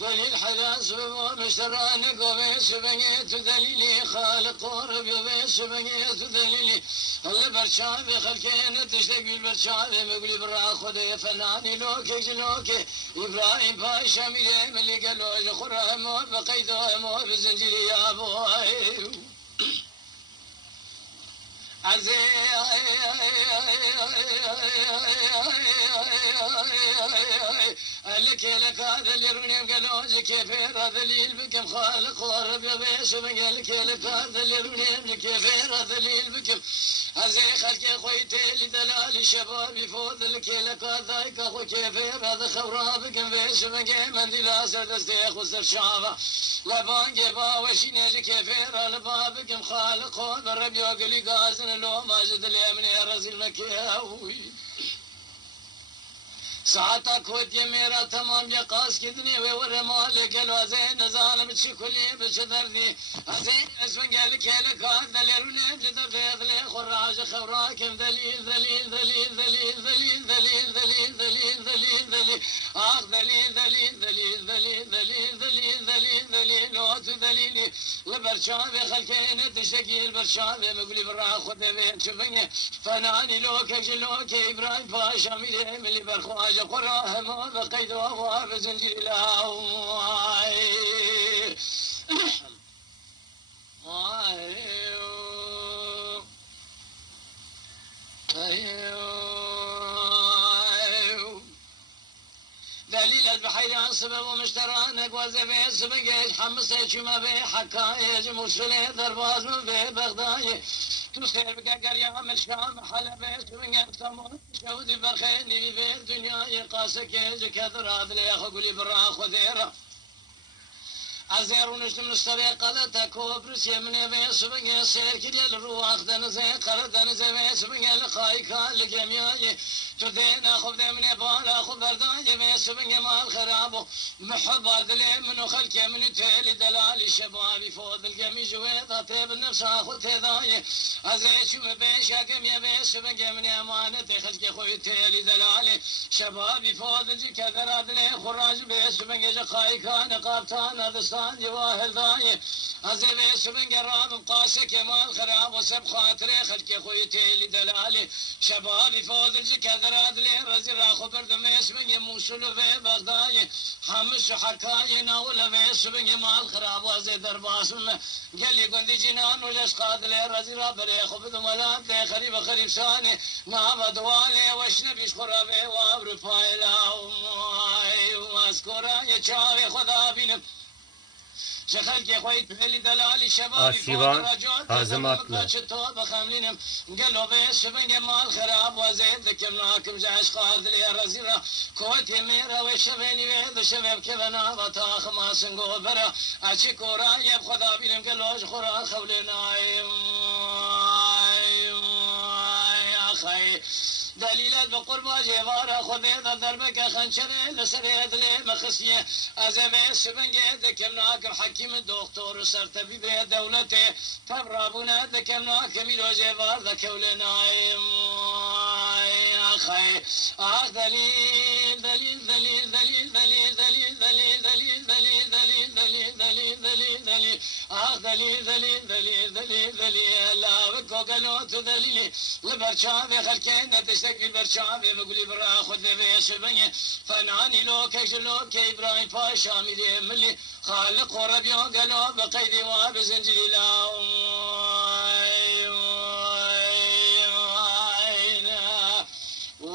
دليل حلاس ومشترانك وبسبقيت دليلي خالق قرب وبسبقيت دليلي هلا برشاوي خلكين تشتاق بالبرشاوي مقلي برا خدي فناني لوكي جلوكي ابراهيم باشا ملي ملي قالوا خرام وبقيدهم بزنجيلي يا ابوي لك لك هذا اللي روني قالوا كيف هذا اللي بكم خالق ورب يبيش لك لك هذا اللي روني كيف هذا اللي بكم هزي خلك خويتي لدلال شبابي فوز لك لك هذاك اخو كيف هذا خورابكم بيش من دي لاسد استيخ وسرشافه لبانجي باوشيني كيف هذا بابكم خالق ورب يقلي قازن لو ماجد اليمني رزل مكياوي ساعتك ودي ميرا تمام يا قاس كدني وورا مالك الوزين زالم تشكلي بشدردي زين اسمك لك لك هذا اللي روني جدا في ذلي خراج خوراكم دليل دليل دليل دليل دليل دليل دليل دليل دليل دليل اخ دليل دليل دليل دليل دليل دليل دليل دليل لوت دليلي لبرشاوي خلكين تشتكي البرشاوي مقولي برا خذ بين شوفني فناني لوك ابراهيم باشا ملي برخواج قراه ما بقيت وهو بزنجير دليل البحيران سبب ومشترانك وزبي سبقيش حمسي شما بي حكايج مرسلي درباز من بي بغداي تسير بك قريام الشام حلبي سبقين سمون شودي برخيني في الدنيا قاسكيج كثر هذا لي اخو قولي برا خذيرة أزير ونشتم نشتري قلتك كوبرس يمني بيسبقين سير كل الروح دنزي قلت دنزي بيسبقين لخايكا لجميعي تدين أخو بدمني بالا أخو برداي بيسبقين مال خرابو محب هذا منو خلك من تيلي دلالي شبابي فوض القمي جويضة طيب النفس أخو تيضاي أزير شو بيشاكم يا بيسبقين من أمانتي خلك خوي تيلي دلالي شبابي فوض الكذر هذا خراج بيسبقين خايكا نقابتان هذا جواهر ضايع هزبي سبن قراب قاسك مال خراب وسب خاطري خلك خويتي لدلالي شبابي فوز الكذرات لي رزق خبر دم اسمي موصل في بغداد حمش حكاي ناول في سبن مال خراب وزي درباس قال لي كنت جنان وجس قاد لي رزق بري خبر ملات لي خريب خريب ثاني نام دوالي وشنبي خرابي وابر فايلا واسكورا يا شاوي خدا بينم شخلك خويت بحلي دلالي شبابي آسیوان هازماتlı بخملينم قالوا بيش بني مال خراب وزيد لكم ناكم جاش قاد لي رزيرة كوتي ميرا وشبيني ويد شباب كبنا بطاخ ما سنقو برا اشكورا يبخذا بينم قالوا خورا خولنا يا خي دليل بقربا جوار خذينا دربك خنشر لسريد لي مخسيه ازمه سبنجد كمناك حكيم دكتور سرتبي بدولته تبرابنا دكمناك ميلو جوار ذكولنا يا اخي دليل دليل دليل دليل دليل دليل دليل دليل دليل دليل دليل دليل دليل دليل دليل دليل دليل دليل دليل لا بكو قالوا دليل لبرشاوي خلكين تشتكي برشاوي مقولي برا خذ بيش بني فناني لوك ابراهيم باشا ملي خالق وربيو قالوا بقيدي وابزنجلي لا